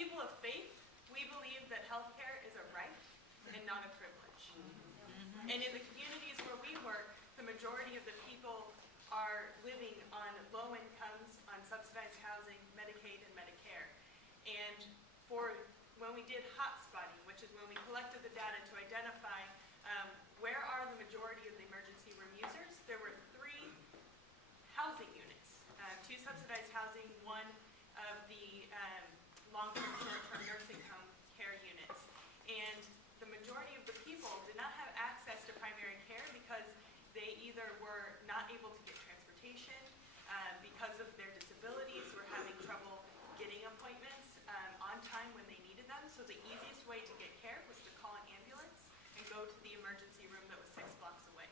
people of faith, we believe that healthcare is a right and not a privilege. And in the communities where we work, the majority of the people are living on low incomes, on subsidized housing, Medicaid and Medicare. And for when we did hotspotting, which is when we collected the data to identify where are the majority of the emergency room users, there were 3 housing units, 2 subsidized housing, 1 of the long-term, short-term nursing home care units. And the majority of the people did not have access to primary care because they either were not able to get transportation, because of their disabilities, were having trouble getting appointments on time when they needed them. So the easiest way to get care was to call an ambulance and go to the emergency room that was 6 blocks away.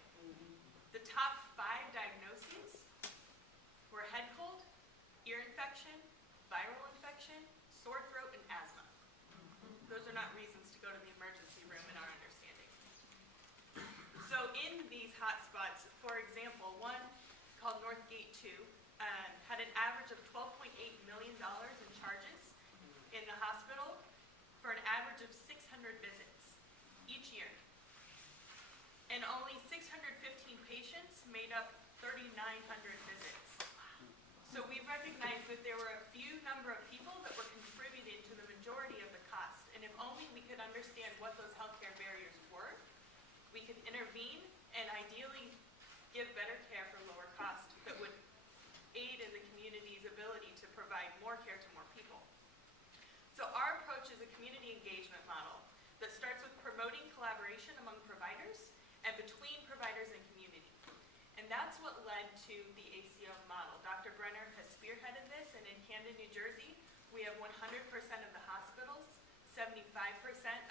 The top 5 diagnoses were head cold, ear infection, viral infection, sore throat, and asthma. Those are not reasons to go to the emergency room in our understanding. So in these hotspots, for example, one called Northgate 2 had an average of $12.8 million in charges in the hospital for an average of 600 visits each year. And only 615 patients made up 3,900 visits. So we recognized that there were a few number of people that were contributing to the majority of the cost. And if only we could understand what those healthcare barriers were, we could intervene and ideally give better care for lower cost that would aid in the community's ability to provide more care to more people. So our approach is a community engagement model that starts with promoting collaboration among providers and between providers and community. And that's what led to the ACO model. Dr. Brenner has spearheaded this, and in Camden, New Jersey, we have 100% of the hospitals, 75%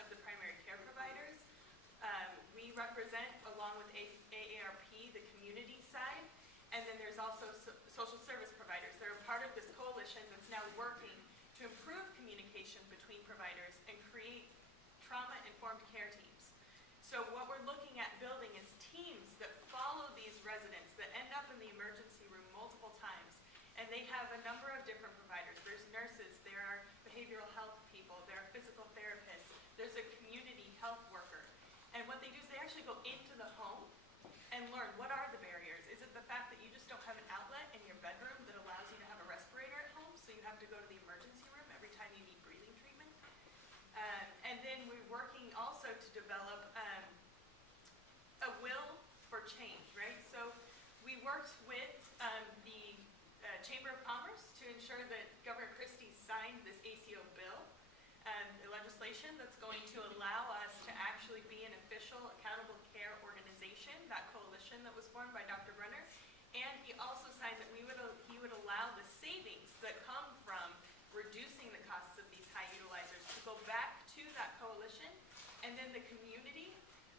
of the primary care providers. We represent, along with AARP, the community side, and then there's also social service providers. They're a part of this coalition that's now working to improve communication between providers and create trauma-informed care teams. So what we're looking at building is teams that follow these residents that end up in the emergency room multiple times. And they have a number of different providers. There's nurses, there are behavioral health people, there are physical therapists, there's a community health worker. And what they do is they actually go into the home and learn what are the barriers. Is it the fact that you just don't have an outlet in your bedroom that allows you to have a respirator at home, so you have to go to the emergency room every time you need breathing treatment? And then we're working also to develop a will for change, right? So we worked with the Chamber of Commerce to ensure that Governor Christie signed this ACO bill, the legislation that's going to allow us to actually be an official accountable care organization, that coalition that was formed by Dr. Brenner. And he also signed that he would allow the savings that come from reducing the costs of these high utilizers to go back to that coalition, and then the community,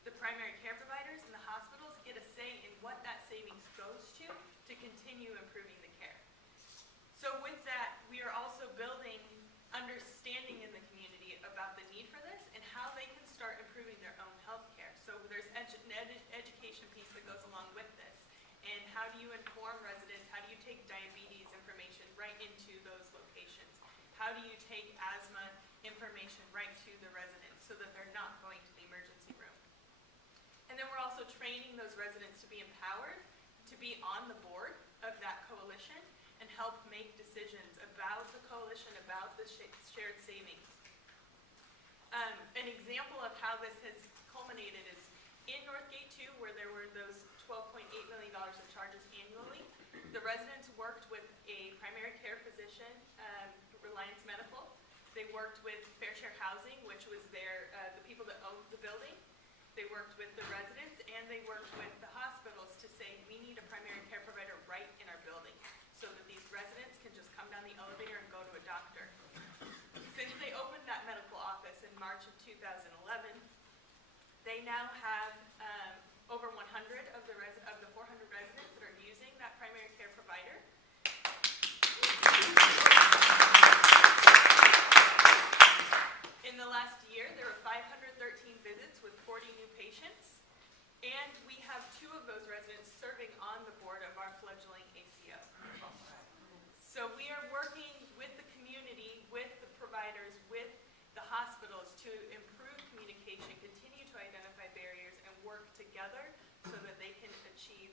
the primary care providers, and the hospitals get a say in what that savings goes to continue improving the care. So with that, we are also building understanding in the community about the need for this and how they can start improving their own health care. So there's an education piece that goes along with this. And how do you inform residents? How do you take diabetes information right into those locations? How do you take asthma information right to the residents so that they're not going to the emergency room? And then we're also training those residents to be empowered to be on the board of that coalition and help make decisions about the coalition, about the shared savings. An example of how this has culminated is in Northgate 2, where there were those $12.8 million of charges annually. The residents worked with a primary care physician, Reliance Medical. They worked with Fair Share Housing, which was the people that owned the building. They worked with the residents, and they worked with the hospitals to say, we need a primary care provider right in our building so that these residents can just come down the elevator and go to a doctor. Since they opened that medical office in March of 2011, they now have over 100 of the 400 residents that are using that primary care provider. In the last year, there were 513 visits with 40 new patients, and we have 2 of those residents serving on the board of our fledgling ACO. So we are working with the community, with the providers, with to improve communication, continue to identify barriers, and work together so that they can achieve